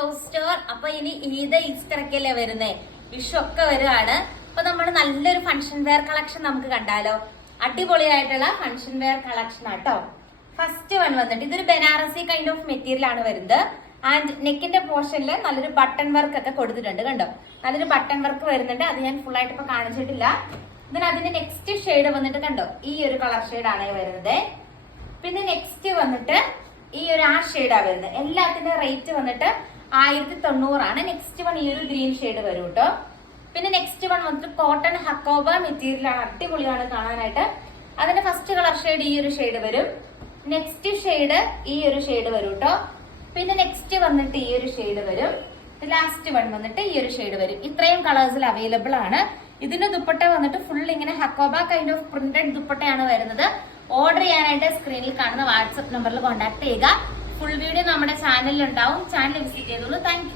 അപ്പൊ ഇനി ഈദ് ഈസ്റ്റർ ഒക്കെ അല്ലേ വരുന്നേ? വിഷു ഒക്കെ വരുവാണ്. അപ്പൊ നമ്മൾ നല്ലൊരു ഫംഗ്ഷൻ വെയർ കളക്ഷൻ നമുക്ക് കണ്ടാലോ? അടിപൊളിയായിട്ടുള്ള ഫംഗ്ഷൻ വെയർ കളക്ഷൻ ആട്ടോ. ഫസ്റ്റ് വൺ വന്നിട്ട് ഇതൊരു ബനാറസി കൈൻഡ് ഓഫ് മെറ്റീരിയൽ ആണ് വരുന്നത്. ആൻഡ് നെക്കിന്റെ പോർഷനിൽ നല്ലൊരു ബട്ടൺ വർക്ക് ഒക്കെ കൊടുത്തിട്ടുണ്ട് കണ്ടോ? നല്ലൊരു ബട്ടൺ വർക്ക് വരുന്നുണ്ട്. അത് ഞാൻ ഫുൾ ആയിട്ട് ഇപ്പൊ കാണിച്ചിട്ടില്ല. അതിന്റെ നെക്സ്റ്റ് ഷെയ്ഡ് വന്നിട്ട് കണ്ടോ? ഈ ഒരു കളർ ഷെയ്ഡ് ആണ് വരുന്നത്. പിന്നെ നെക്സ്റ്റ് വന്നിട്ട് ഈ ഒരു ആ ഷെയ്ഡാണ് വരുന്നത്. എല്ലാത്തിന്റെ റേറ്റ് വന്നിട്ട് ആയിരത്തി തൊണ്ണൂറാണ് നെക്സ്റ്റ് വൺ ഈ ഒരു ഗ്രീൻ ഷെയ്ഡ് വരും കേട്ടോ പിന്നെ നെക്സ്റ്റ് വൺ വന്നിട്ട് കോട്ടൺ ഹക്കോബ മെറ്റീരിയൽ ആണ്. അടിപൊളിയാണ് കാണാനായിട്ട്. അതിന്റെ ഫസ്റ്റ് കളർ ഷെയ്ഡ് ഈ ഒരു ഷെയ്ഡ് വരും. നെക്സ്റ്റ് ഷെയ്ഡ് ഈ ഒരു ഷെയ്ഡ് വരും കേട്ടോ പിന്നെ നെക്സ്റ്റ് വന്നിട്ട് ഈ ഒരു ഷെയ്ഡ് വരും ലാസ്റ്റ് വൺ വന്നിട്ട് ഈ ഒരു ഷെയ്ഡ് വരും. ഇത്രയും കളേഴ്സിൽ അവൈലബിൾ ആണ്. ഇതിന്റെ ദുപ്പട്ട വന്നിട്ട് ഫുൾ ഇങ്ങനെ ഹക്കോബ കൈൻഡ് ഓഫ് പ്രിന്റഡ് ദുപ്പട്ടയാണ് വരുന്നത്. ഓർഡർ ചെയ്യാനായിട്ട് സ്ക്രീനിൽ കാണുന്ന വാട്സപ്പ് നമ്പറിൽ കോൺടാക്ട് ചെയ്യുക. ഫുൾ വീഡിയോ നമ്മുടെ ചാനലിൽ ഉണ്ടാവും. ചാനൽ വിസിറ്റ് ചെയ്തോളൂ. താങ്ക്